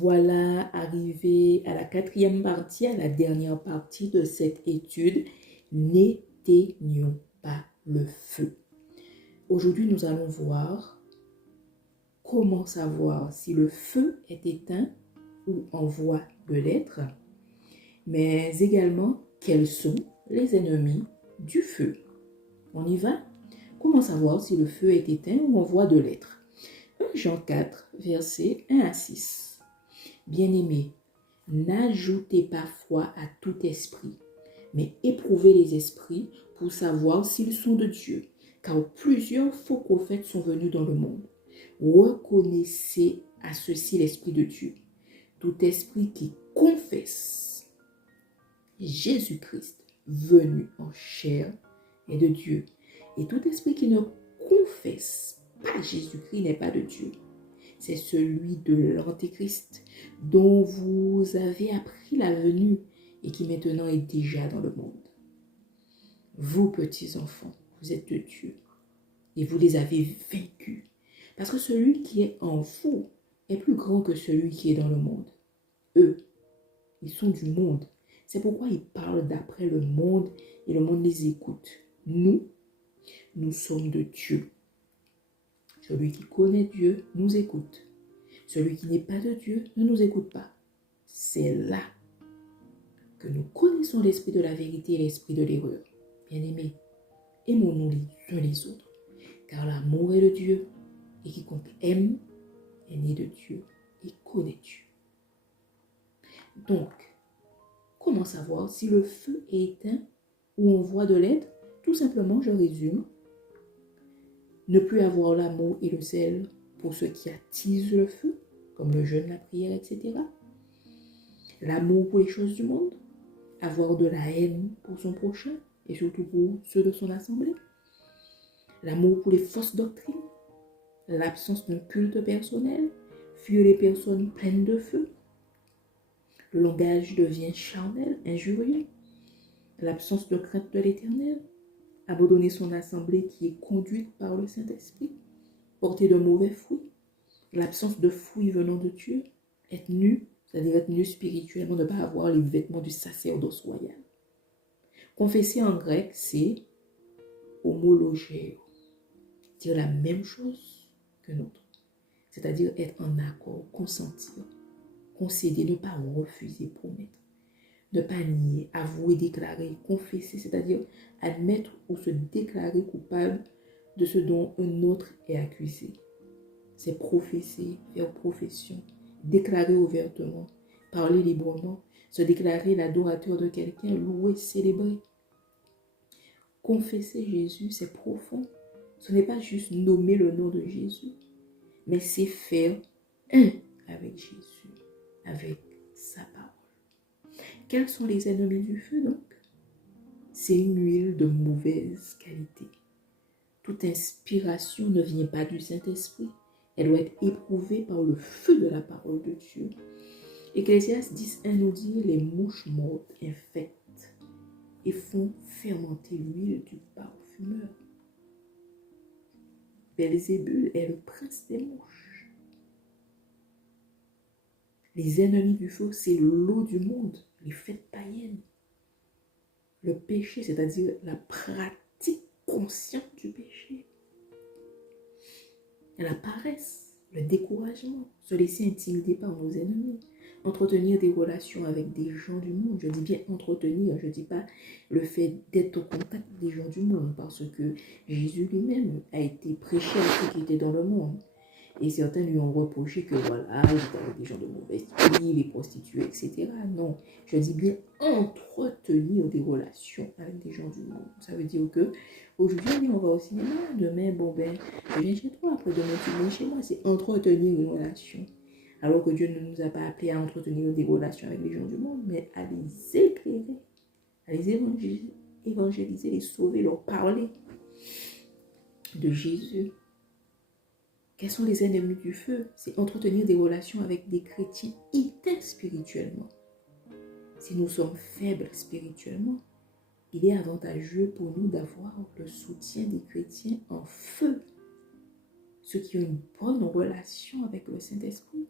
Voilà arrivé à la quatrième partie, à la dernière partie de cette étude. N'éteignons pas le feu. Aujourd'hui, nous allons voir comment savoir si le feu est éteint ou en voie de l'être, mais également quels sont les ennemis du feu. On y va? Comment savoir si le feu est éteint ou en voie de l'être? 1 Jean 4, versets 1 à 6. Bien-aimés, n'ajoutez pas foi à tout esprit, mais éprouvez les esprits pour savoir s'ils sont de Dieu, car plusieurs faux prophètes sont venus dans le monde. Reconnaissez à ceci l'Esprit de Dieu. Tout esprit qui confesse Jésus-Christ venu en chair est de Dieu. Et tout esprit qui ne confesse pas Jésus-Christ n'est pas de Dieu. C'est celui de l'Antéchrist dont vous avez appris la venue et qui maintenant est déjà dans le monde. Vous, petits enfants, vous êtes de Dieu et vous les avez vaincus. Parce que celui qui est en vous est plus grand que celui qui est dans le monde. Eux, ils sont du monde. C'est pourquoi ils parlent d'après le monde et le monde les écoute. Nous sommes de Dieu. Celui qui connaît Dieu nous écoute. Celui qui n'est pas de Dieu ne nous écoute pas. C'est là que nous connaissons l'esprit de la vérité et l'esprit de l'erreur. Bien-aimés, aimons-nous les uns les autres, car l'amour est de Dieu, et quiconque aime est né de Dieu et connaît Dieu. Donc, comment savoir si le feu est éteint ou en voie de l'être? Tout simplement, je résume. Ne plus avoir l'amour et le zèle pour ceux qui attisent le feu, comme le jeûne, la prière, etc. L'amour pour les choses du monde, avoir de la haine pour son prochain et surtout pour ceux de son assemblée. L'amour pour les fausses doctrines, l'absence d'un culte personnel, fuir les personnes pleines de feu. Le langage devient charnel, injurieux. L'absence de crainte de l'Éternel, abandonner son assemblée qui est conduite par le Saint-Esprit, porter de mauvais fruits, l'absence de fruits venant de Dieu, être nu, c'est-à-dire être nu spirituellement, ne pas avoir les vêtements du sacerdoce royal. Confesser en grec, c'est homologeo, dire la même chose que l'autre, c'est-à-dire être en accord, consentir, concéder, ne pas refuser, promettre, ne pas nier, avouer, déclarer, confesser, c'est-à-dire admettre ou se déclarer coupable de ce dont un autre est accusé. C'est professer, faire profession, déclarer ouvertement, parler librement, se déclarer l'adorateur de quelqu'un, louer, célébrer. Confesser Jésus, c'est profond. Ce n'est pas juste nommer le nom de Jésus, mais c'est faire un avec Jésus, avec sa parole. Quels sont les ennemis du feu donc? C'est une huile de mauvaise qualité. Toute inspiration ne vient pas du Saint-Esprit. Elle doit être éprouvée par le feu de la parole de Dieu. Ecclésiaste 10:1 nous dit: les mouches mortes infectent et font fermenter l'huile du parfumeur. Belzébul est le prince des mouches. Les ennemis du feu, c'est l'eau du monde, les fêtes païennes. Le péché, c'est-à-dire la pratique consciente du péché. La paresse, le découragement, se laisser intimider par nos ennemis, entretenir des relations avec des gens du monde. Je dis bien entretenir, je ne dis pas le fait d'être au contact des gens du monde, parce que Jésus lui-même a été prêché à ceux qui étaient dans le monde. Et certains lui ont reproché que voilà, il était avec des gens de mauvaise vie, les prostituées, etc. Non, je dis bien entretenir des relations avec des gens du monde. Ça veut dire que aujourd'hui, on va au cinéma, demain, je viens chez toi, après-demain, tu viens chez moi. C'est entretenir une relation. Alors que Dieu ne nous a pas appelés à entretenir des relations avec les gens du monde, mais à les éclairer, à les évangéliser, les sauver, leur parler de Jésus. Quels sont les ennemis du feu? C'est entretenir des relations avec des chrétiens éteints spirituellement. Si nous sommes faibles spirituellement, il est avantageux pour nous d'avoir le soutien des chrétiens en feu. Ceux qui ont une bonne relation avec le Saint-Esprit,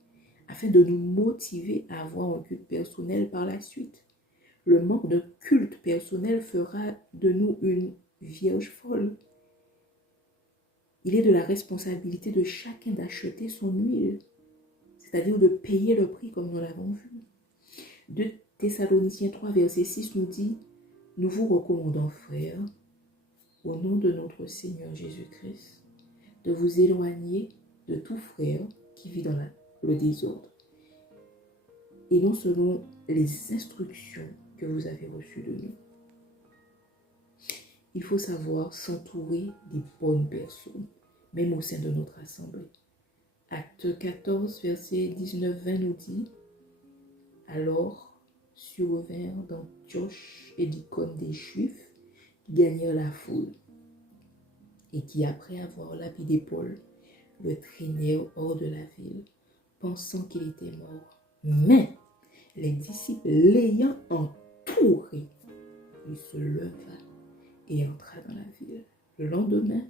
afin de nous motiver à avoir un culte personnel par la suite. Le manque de culte personnel fera de nous une vierge folle. Il est de la responsabilité de chacun d'acheter son huile, c'est-à-dire de payer le prix comme nous l'avons vu. 2 Thessaloniciens 3, verset 6 nous dit « Nous vous recommandons, frères, au nom de notre Seigneur Jésus-Christ, de vous éloigner de tout frère qui vit dans le désordre, et non selon les instructions que vous avez reçues de nous. » Il faut savoir s'entourer des bonnes personnes, même au sein de notre assemblée. Acte 14, verset 19-20 nous dit « Alors survinrent d'Antioche et d'Icône des Juifs qui gagnèrent la foule, et qui, après avoir lapidé Paul, le traînèrent hors de la ville, pensant qu'il était mort. Mais les disciples l'ayant entouré, il se leva et entra dans la ville. Le lendemain,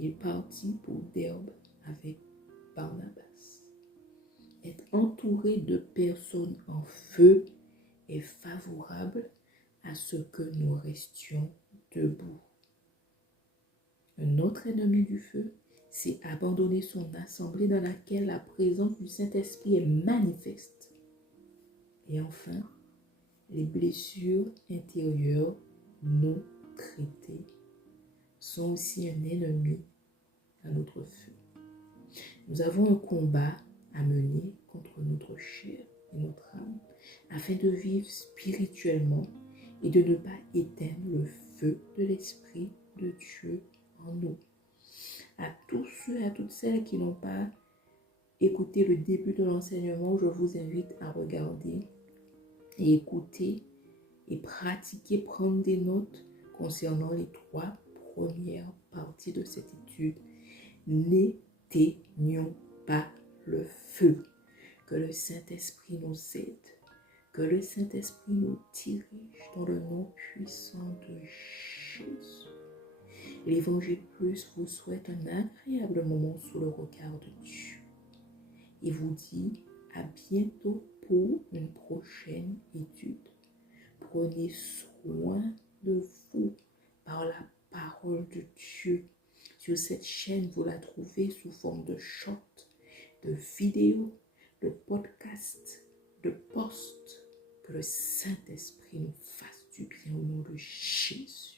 il partit pour Derbe avec Barnabas. Être entouré de personnes en feu est favorable à ce que nous restions debout. Un autre ennemi du feu, c'est abandonner son assemblée dans laquelle la présence du Saint-Esprit est manifeste. Et enfin, les blessures intérieures non traitées sont aussi un ennemi à notre feu. Nous avons un combat à mener contre notre chair et notre âme afin de vivre spirituellement et de ne pas éteindre le feu de l'Esprit de Dieu en nous. À tous ceux et à toutes celles qui n'ont pas écouté le début de l'enseignement, je vous invite à regarder et écouter et pratiquer, prendre des notes concernant les 3 premières parties de cette étude. N'éteignons pas le feu. Que le Saint-Esprit nous aide. Que le Saint-Esprit nous dirige dans le nom puissant de Jésus. L'Évangile Plus vous souhaite un agréable moment sous le regard de Dieu. Et vous dit à bientôt pour une prochaine étude. Prenez soin de vous par la parole de Dieu. Sur cette chaîne, vous la trouvez sous forme de short, de vidéos, de podcasts, de posts. Que le Saint-Esprit nous fasse du bien au nom de Jésus.